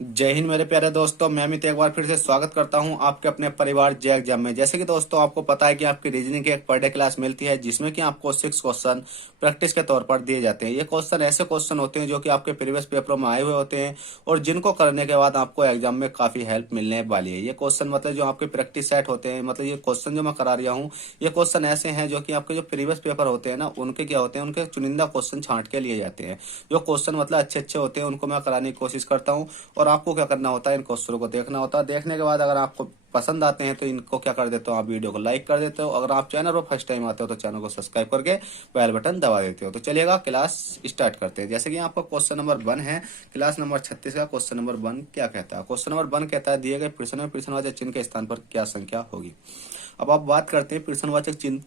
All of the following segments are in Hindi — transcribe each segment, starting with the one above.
जय हिंद मेरे प्यारे दोस्तों। मैं अमित एक बार फिर से स्वागत करता हूं आपके अपने परिवार जय एग्जाम में। जैसे कि दोस्तों आपको पता है कि आपकी रीजनिंग की एक पर डे क्लास मिलती है जिसमें कि आपको 6 क्वेश्चन प्रैक्टिस के तौर पर दिए जाते हैं। ये क्वेश्चन ऐसे क्वेश्चन होते हैं जो कि आपके प्रीवियस पेपरों में आए हुए होते हैं और जिनको करने के बाद आपको एग्जाम में काफी हेल्प मिलने वाली है। ये क्वेश्चन मतलब जो आपके प्रैक्टिस सेट होते हैं, मतलब ये क्वेश्चन जो मैं करा रहा हूँ, ये क्वेश्चन ऐसे हैं जो कि आपके जो प्रीवियस पेपर होते हैं ना, उनके क्या होते हैं, उनके चुनिंदा क्वेश्चन छांट के लिए जाते हैं। जो क्वेश्चन मतलब अच्छे अच्छे होते हैं उनको मैं कराने की कोशिश करता हूँ और आपको क्या करना होता है, इन क्वेश्चनों को देखना होता है। देखने के बाद अगर आपको पसंद आते हैं तो इनको क्या कर देते हो, आप वीडियो को लाइक कर देते हो। अगर आप चैनल पर फर्स्ट टाइम आते हो तो चैनल को सब्सक्राइब करके बेल बटन दबा देते हो। तो चलिएगा क्लास स्टार्ट करते हैं। जैसे कि आपका क्वेश्चन नंबर 1 है, क्लास नंबर 36 का क्वेश्चन नंबर 1 क्या कहता है। क्वेश्चन नंबर 1 कहता है दिए गए प्रश्न में प्रश्नवाचक चिन्ह के स्थान पर क्या संख्या होगी। अब आप बात करते हैं प्रश्नवाचक चिन्ह।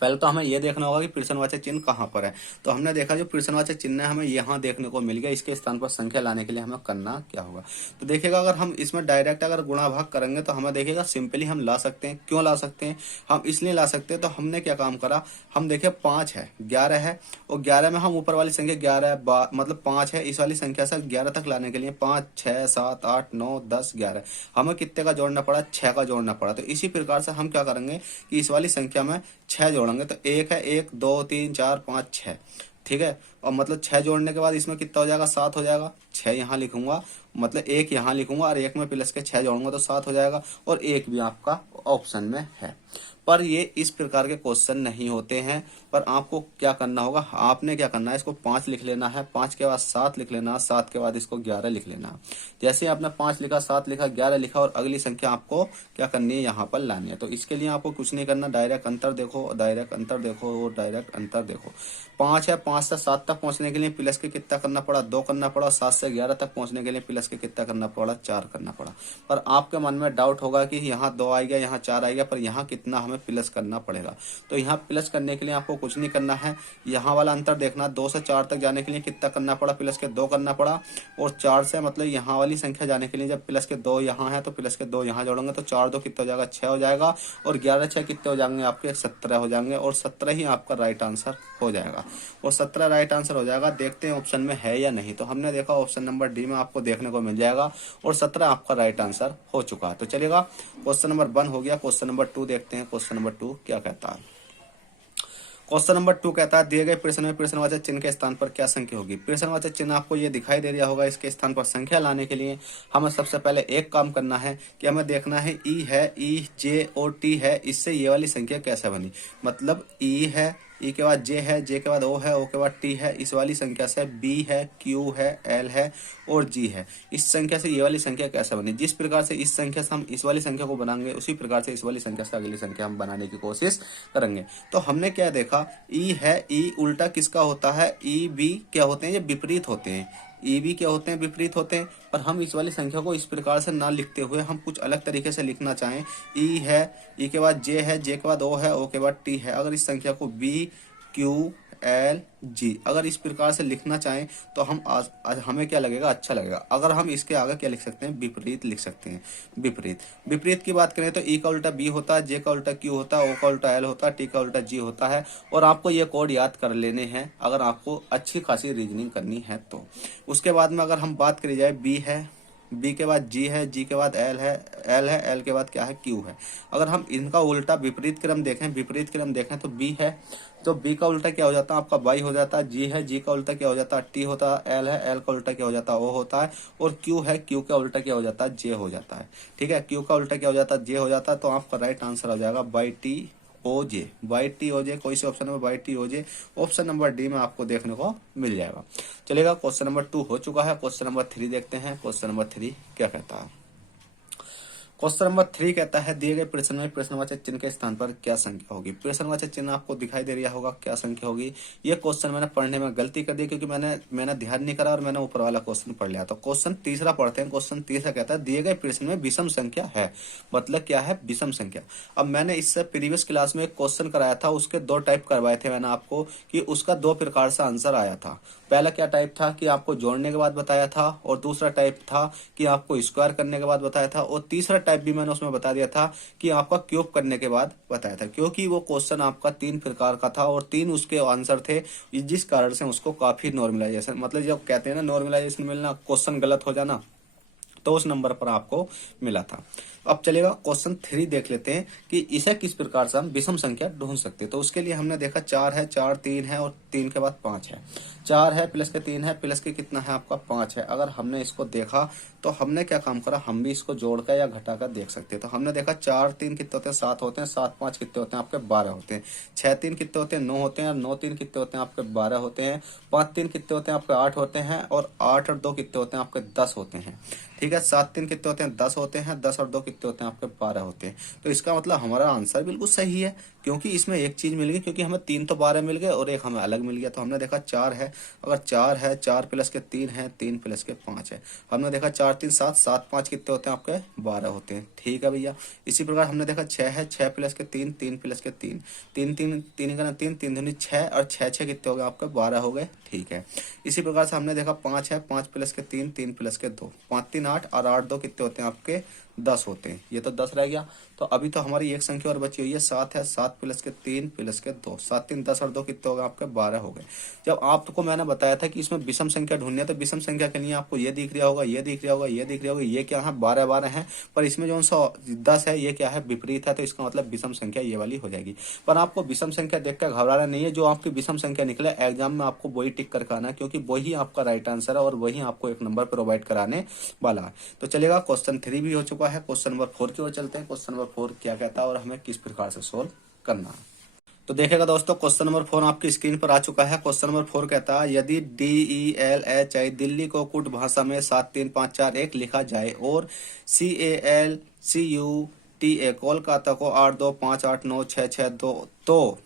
पहले तो हमें यह देखना होगा कि प्रश्नवाचक चिन्ह कहाँ पर है। तो हमने देखा जो प्रश्नवाचक चिन्ह है हमें यहाँ देखने को मिल गया। इसके स्थान पर संख्या लाने के लिए हमें करना क्या होगा। तो देखिएगा अगर हम इसमें डायरेक्ट अगर गुणा भाग करेंगे तो हमें देखिएगा सिंपली हम ला सकते हैं। क्यों ला सकते हैं, हम इसलिए ला सकते हैं। तो हमने क्या काम करा, हम देखे 5 है, 11 है और 11 में हम ऊपर वाली संख्या 11 मतलब 5 है, इस वाली संख्या से 11 तक लाने के लिए 5 6 7 8 9 10 11 हमें कितने का जोड़ना पड़ा, 6 का जोड़ना पड़ा। तो इसी प्रकार से हम क्या करेंगे कि इस वाली संख्या में 6 जोड़ेंगे। तो एक है, 1 2 3 4 5 6, ठीक है। और मतलब 6 जोड़ने के बाद इसमें कितना हो जाएगा, 7 हो जाएगा। 6 यहाँ लिखूंगा, मतलब 1 यहाँ लिखूंगा और 1 में प्लस के 6 जोड़ूंगा तो 7 हो जाएगा। और 1 भी आपका ऑप्शन में है। पर ये इस प्रकार के क्वेश्चन नहीं होते हैं। पर आपको क्या करना होगा, आपने क्या करना है, इसको 5 लिख लेना है, 5 के बाद 7 लिख लेना है, 7 के बाद इसको 11 लिख लेना है। जैसे आपने 5 लिखा, 7 लिखा, 11 लिखा और अगली संख्या आपको क्या करनी है, यहाँ पर लानी है। तो इसके लिए आपको कुछ नहीं करना, डायरेक्ट अंतर देखो, डायरेक्ट अंतर देखो और डायरेक्ट अंतर देखो। 5 है, 5 से 7 तक पहुंचने के लिए प्लस के कितना करना पड़ा, 2 करना पड़ा। 7 से 11 तक पहुंचने के लिए प्लस के कितना करना पड़ा, 4 करना पड़ा। पर आपके मन में डाउट होगा कि यहाँ 2 आएगा, यहाँ 4 आएगा, पर यहाँ कितना हमें प्लस करना पड़ेगा। तो यहाँ प्लस करने के लिए आपको कुछ नहीं करना है, यहाँ वाला अंतर देखना। 2 से 4 तक जाने के लिए कितना करना पड़ा, प्लस के 2 करना पड़ा। और 4 से मतलब यहाँ वाली संख्या जाने के लिए जब प्लस के 2 यहाँ है तो प्लस के 2 यहाँ जोड़ेंगे तो 4 2 कितना हो जाएगा, 6 हो जाएगा। और 11 6 कितने हो जाएंगे आपके, 17 हो जाएंगे। और 17 ही आपका राइट आंसर हो जाएगा। और 17 राइट आंसर हो जाएगा। देखते हैं ऑप्शन में है या नहीं। तो हमने देखा ऑप्शन नंबर डी में आपको देखने को मिल जाएगा और 17 आपका राइट आंसर हो चुका है। तो चलिएगा क्वेश्चन नंबर 1 हो गया। क्वेश्चन नंबर 2 देखते हैं। क्वेश्चन नंबर 2 क्या कहता है। क्वेश्चन नंबर 2 कहता है दिए गए प्रश्न में प्रश्नवाचक चिन्ह के स्थान पर क्या संख्या होगी। प्रश्नवाचक चिन्ह आपको ये दिखाई दे रहा होगा। इसके स्थान पर संख्या लाने के लिए हमें सबसे पहले एक काम करना है कि हमें देखना है ई है, ई जे और टी है, इससे ये वाली संख्या कैसे बनी। मतलब ई है, ई के बाद जे है, जे के बाद ओ है, ओ के बाद टी है, इस वाली संख्या से बी है, क्यू है, एल है और जी है। इस संख्या से ये वाली संख्या कैसे बनी। जिस प्रकार से इस संख्या से हम इस वाली संख्या को बनाएंगे उसी प्रकार से इस वाली संख्या से अगली संख्या हम बनाने की कोशिश करेंगे। तो हमने क्या देखा, ई है, ई उल्टा किसका होता है, ई बी क्या होते हैं, ये विपरीत होते हैं। ई भी क्या होते हैं, विपरीत होते हैं। पर हम इस वाली संख्या को इस प्रकार से ना लिखते हुए हम कुछ अलग तरीके से लिखना चाहें। ई है, ई के बाद जे है, जे के बाद ओ है, ओ के बाद टी है। अगर इस संख्या को बी क्यू एल जी अगर इस प्रकार से लिखना चाहें तो हम आज हमें क्या लगेगा, अच्छा लगेगा। अगर हम इसके आगे क्या लिख सकते हैं, विपरीत लिख सकते हैं। विपरीत, विपरीत की बात करें तो ई का उल्टा बी होता है, जे का उल्टा क्यू होता है, ओ का उल्टा एल होता है, टी का उल्टा जी होता है। और आपको ये कोड याद कर लेने हैं अगर आपको अच्छी खासी रीजनिंग करनी है तो। उसके बाद में अगर हम बात करी जाए, बी है, बी के बाद जी है, जी के बाद एल है, एल है, एल के बाद क्या है, क्यू है। अगर हम इनका उल्टा विपरीत क्रम देखें, विपरीत क्रम देखें तो बी है, तो बी का उल्टा क्या हो जाता है आपका वाई हो जाता है। जी है, जी का उल्टा क्या हो जाता है, टी होता है। एल है, एल का उल्टा क्या हो जाता है, ओ होता है। और क्यू है, क्यू का उल्टा क्या हो जाता है, जे हो जाता है। ठीक है, क्यू का उल्टा क्या हो जाता है, जे हो जाता है। तो आपका राइट आंसर हो जाएगा by T O J, by T O J. कोई से ऑप्शन में by T O J, option number D में आपको देखने को मिल जाएगा। चलेगा, क्वेश्चन नंबर 2 हो चुका है। क्वेश्चन नंबर 3 देखते हैं। क्वेश्चन नंबर 3 क्या कहता है। क्वेश्चन नंबर 3 कहता है दिए गए प्रश्न में प्रश्नवाचक चिन्ह के स्थान पर क्या संख्या होगी। प्रश्नवाचक चिन्ह आपको दिखाई दे रहा होगा, क्या संख्या होगी। ये क्वेश्चन मैंने पढ़ने में गलती कर दी क्योंकि मैंने ध्यान नहीं करा और मैंने ऊपर वाला क्वेश्चन पढ़ लिया। तो क्वेश्चन तीसरा पढ़ते हैं। क्वेश्चन तीसरा कहता है दिए गए प्रश्न में विषम संख्या है। मतलब क्या है, विषम संख्या। अब मैंने इससे प्रीवियस क्लास में एक क्वेश्चन कराया था, उसके 2 टाइप करवाए थे मैंने आपको कि उसका 2 प्रकार से आंसर आया था। पहला क्या टाइप था कि आपको जोड़ने के बाद बताया था, और दूसरा टाइप था कि आपको स्क्वायर करने के बाद बताया था, और तीसरा टाइप भी मैंने उसमें बता दिया था कि आपका क्यूब करने के बाद बताया था, क्योंकि वो क्वेश्चन आपका 3 प्रकार का था और 3 उसके आंसर थे, जिस कारण से उसको काफी नॉर्मलाइजेशन, मतलब जब कहते हैं ना नॉर्मलाइजेशन मिलना, क्वेश्चन गलत हो जाना, तो उस नंबर पर आपको मिला था। अब चलेगा क्वेश्चन 3 देख लेते हैं कि इसे किस प्रकार से हम विषम संख्या ढूंढ सकते हैं। तो उसके लिए हमने देखा 4 है, 4 3 है और 3 के बाद 5 है। 4 है प्लस के 3 है प्लस के कितना है आपका 5 है। अगर हमने इसको देखा तो हमने क्या काम करा, हम भी इसको जोड़कर या घटाकर देख सकते हैं। तो हमने देखा 4 3 कितने होते हैं 7 होते हैं, 7 5 कितने होते हैं आपके 12 होते हैं, 6 3 कितने होते हैं 9 होते हैं, और 9 3 कितने होते हैं आपके 12 होते हैं, 5 3 कितने होते हैं आपके 8 होते हैं, और 8 और 2 कितने होते हैं आपके 10 होते हैं। ठीक है, 7 3 कितने होते हैं 10 होते हैं, 10 और 2 कितने होते हैं आपके 12 होते हैं। तो इसका मतलब हमारा आंसर बिल्कुल सही है, क्योंकि इसमें एक चीज मिल गई, क्योंकि हमें 3 तो 12 मिल गए और एक हमें अलग मिल गया। तो हमने देखा 4 है, अगर 4 है 4 प्लस के 3 है, 3 प्लस के 5 है। हमने देखा 4 3 7, 7 5 कितने होते हैं आपके 12 होते हैं। ठीक है भैया। इसी प्रकार हमने देखा 6 है, 6 प्लस के 3, 3 प्लस के 3, 3 3 3 का 3 3 दूनी 6, और 6 6 कितने हो गए आपके 12 हो गए। ठीक है। इसी प्रकार से हमने देखा 5 है, 5 प्लस के 3, 3 प्लस के 2, 5 3 8, और 8 2 कितने होते हैं आपके 10 होते हैं। ये तो 10 रह गया। तो अभी तो हमारी एक संख्या और बची हुई है 7 है, 7 प्लस के 3 प्लस के 2, 7 3 10 और 2 कितने हो गए आपके 12 हो गए। जब आपको मैंने बताया था कि इसमें विषम संख्या ढूंढनी है, तो विषम संख्या के लिए आपको ये दिख रहा होगा, ये दिख रहा होगा, ये दिख रहा होगा, ये क्या है 12 12 है, पर इसमें जो 10 है ये क्या है विपरीत है, तो इसका मतलब विषम संख्या ये वाली हो जाएगी। पर आपको विषम संख्या देखकर घबराना नहीं है, जो आपकी विषम संख्या निकले एग्जाम में आपको वही टिक करके आना है, क्योंकि वही आपका राइट आंसर है और वही आपको एक नंबर प्रोवाइड कराने वाला है। तो चलेगा, क्वेश्चन 3 भी हो चुका है। क्वेश्चन नंबर 4 की ओर चलते हैं। क्वेश्चन नंबर 4 क्या कहता है और हमें किस प्रकार से सोल्व करना है। तो देखिएगा दोस्तों, क्वेश्चन नंबर 4 आपकी स्क्रीन पर आ चुका है। क्वेश्चन नंबर 4 कहता है यदि DELHI दिल्ली को कुट भाषा में 7 3 5 4 1 लिखा जाए और CALCUTA कोलकाता को 8 2 5 8 9 6 6 2, तो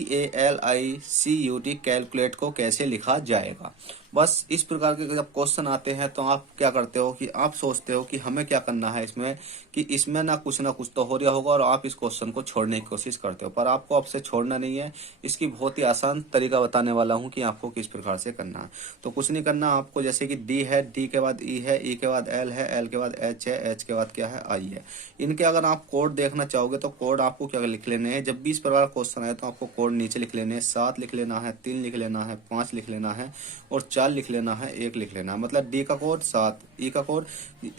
CALICUT कैलकुलेट को कैसे लिखा जाएगा। बस इस प्रकार के जब क्वेश्चन आते हैं तो आप क्या करते हो कि आप सोचते हो कि हमें क्या करना है इसमें, कि इसमें ना कुछ तो हो रहा होगा, और आप इस क्वेश्चन को छोड़ने की कोशिश करते हो। पर आपको आपसे छोड़ना नहीं है, इसकी बहुत ही आसान तरीका बताने वाला हूं कि आपको किस प्रकार से करना है। तो कुछ नहीं करना आपको, जैसे कि डी है, डी के बाद ई है, ई के बाद एल है, एल के बाद एच है, एच के बाद क्या है आई है। इनके अगर आप कोड देखना चाहोगे तो कोड आपको क्या लिख लेने हैं। जब भी इस प्रकार क्वेश्चन आए तो आपको कोड नीचे लिख लेने हैं। 7 लिख लेना है, 3 लिख लेना है, 5 लिख लेना है, और 4 लिख लेना है, 1 लिख लेना है। मतलब डी का कोड 7, ई का कोड,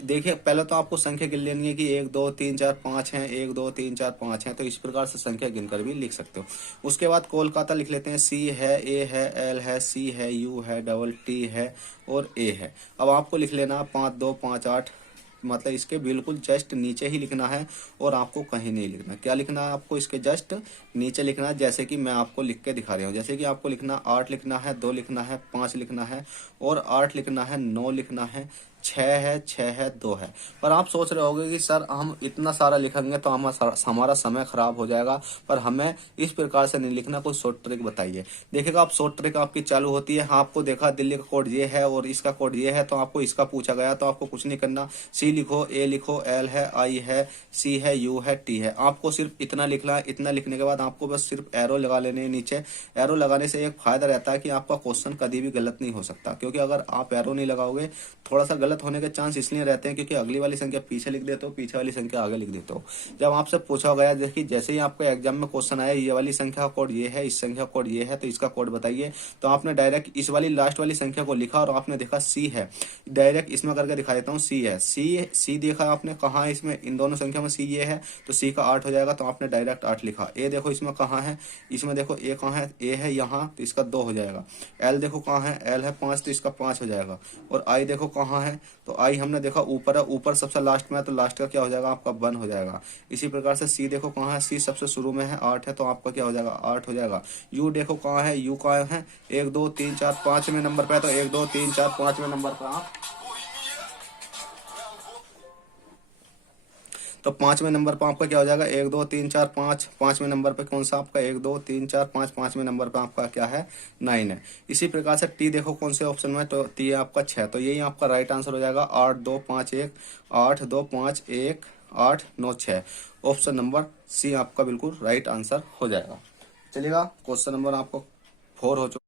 देखिए पहले तो आपको संख्या गिन लेनी है कि 1 2 3 4 5 है, 1 2 3 4 5 है, तो इस प्रकार से संख्या गिनकर भी लिख सकते हो। उसके बाद कोलकाता लिख लेते हैं। सी है, ए है, एल है, सी है, यू है, डबल टी है, और ए है। अब आपको लिख लेना 5 2 5 8, मतलब इसके बिल्कुल जस्ट नीचे ही लिखना है, और आपको कहीं नहीं लिखना। क्या लिखना है आपको, इसके जस्ट नीचे लिखना है, जैसे कि मैं आपको लिख के दिखा रहा हूँ। जैसे कि आपको लिखना 8 लिखना है, 2 लिखना है, 5 लिखना है, और 8 लिखना है, 9 लिखना है, 6 है, 2 है। पर आप सोच रहे होगे कि सर हम इतना सारा लिखेंगे तो हमारा समय खराब हो जाएगा, पर हमें इस प्रकार से नहीं लिखना, कोई शॉर्ट ट्रिक बताइए। देखिएगा, आप शॉर्ट ट्रिक आपकी चालू होती है। आपको देखा दिल्ली का कोड ये है और इसका कोड ये है, तो आपको इसका पूछा गया, तो आपको कुछ नहीं करना। सी लिखो, ए लिखो, एल है, आई है, सी है, यू है, टी है। आपको सिर्फ इतना लिखना है। इतना लिखने के बाद आपको बस सिर्फ एरो लगा लेने हैं नीचे। एरो लगाने से एक फायदा रहता है कि आपका क्वेश्चन कभी भी गलत नहीं हो सकता, क्योंकि अगर आप एरो नहीं लगाओगे थोड़ा सा गलत होने के चांस इसलिए रहते हैं क्योंकि अगली वाली संख्या पीछे लिख देते हो, पीछे वाली संख्या आगे लिख देते हो। जब आपसे पूछा गया, देखिए जैसे ही आपको एग्जाम में क्वेश्चन आया ये वाली संख्या कोड ये है, इस संख्या कोड ये है, तो इसका कोड बताइए, तो आपने डायरेक्ट इस वाली लास्ट वाली संख्या को लिखा और आपने देखा सी है, डायरेक्ट इसमें करके दिखा देता हूँ। सी है, सी देखा आपने कहाँ है, इसमें इन दोनों संख्या में सी ये है, तो सी का 8 हो जाएगा, तो आपने डायरेक्ट 8 लिखा। ए देखो इसमें कहाँ है, इसमें देखो ए कहाँ है, ए है यहाँ, तो इसका 2 हो जाएगा। एल देखो कहाँ है, एल है 5, तो इसका 5 हो जाएगा। और आई देखो कहाँ है, तो आई हमने देखा ऊपर है, ऊपर सबसे लास्ट में है, तो लास्ट का क्या हो जाएगा आपका 1 हो जाएगा। इसी प्रकार से सी देखो कहाँ है, सी सबसे शुरू में है, 8 है, तो आपका क्या हो जाएगा 8 हो जाएगा। यू देखो कहाँ है, यू कहाँ है 1 2 3 4 5वें नंबर पे है, तो 1 2 3 4 5वें नंबर पर आप, तो 5वें नंबर पर आपका क्या हो जाएगा 1 2 3 4 5। 5वें नंबर पे कौन सा आपका 1 2 3 4 5, 5वें नंबर पे आपका क्या है 9 है। इसी प्रकार से टी देखो कौन से ऑप्शन में, तो टी आपका 6, तो यही आपका राइट आंसर हो जाएगा 8 2 5 1, 8 2 5 1 8 9 6। ऑप्शन नंबर सी आपका बिल्कुल राइट आंसर हो जाएगा। चलेगा। क्वेश्चन नंबर आपको 4 हो चुका,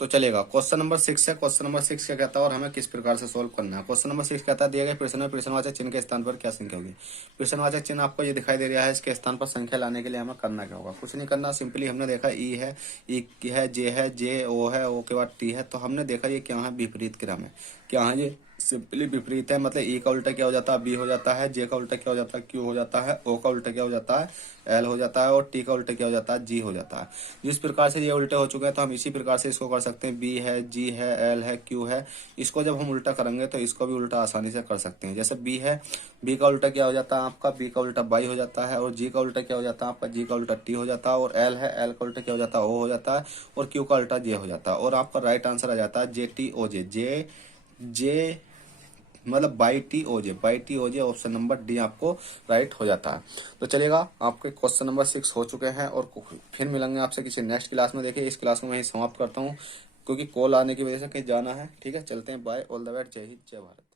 तो चलेगा। क्वेश्चन नंबर 6 है। क्वेश्चन नंबर 6 क्या कहता है और हमें किस प्रकार से सोल्व करना है। क्वेश्चन नंबर 6 कहता है दिए गए प्रश्न में प्रश्नवाचक चिन्ह के स्थान पर क्या संख्या होगी। प्रश्नवाचक चिन्ह आपको ये दिखाई दे रहा है, इसके स्थान पर संख्या लाने के लिए हमें करना क्या होगा। कुछ नहीं करना, सिंपली हमने देखा ई है, ई है, जे ओ है, ओ के बाद टी है, तो हमने देखा ये क्या है, विपरीत क्रम है। क्या है ये, सिंपली विपरीत है। मतलब ई का उल्टा क्या हो जाता है, बी हो जाता है, जे का उल्टा क्या हो जाता है, क्यू हो जाता है, ओ का उल्टा क्या हो जाता है, एल हो जाता है, और टी का उल्टा क्या हो जाता है, जी हो जाता है। जिस प्रकार से ये उल्टे हो चुके हैं तो हम इसी प्रकार से इसको कर सकते हैं। बी है, जी है, एल है, क्यू है, इसको जब हम उल्टा करेंगे तो इसको भी उल्टा आसानी से कर सकते हैं। जैसे बी है, बी का उल्टा क्या हो जाता है आपका, बी का उल्टा बाई हो जाता है, और जी का उल्टा क्या हो जाता है आपका, जी का उल्टा टी हो जाता है, और एल है, एल का उल्टा क्या हो जाता है, ओ हो जाता है, और क्यू का उल्टा जे हो जाता है। और आपका राइट आंसर आ जाता है जे टी ओ जे, जे जे मतलब by T O J, option number D आपको राइट हो जाता है। तो चलेगा, आपके क्वेश्चन नंबर 6 हो चुके हैं, और फिर मिलेंगे आपसे किसी नेक्स्ट क्लास में। देखिए इस क्लास को मैं ही समाप्त करता हूँ, क्योंकि कॉल आने की वजह से कहीं जाना है। ठीक है, चलते हैं, बाय, ऑल द बेस्ट, जय हिंद, जय भारत।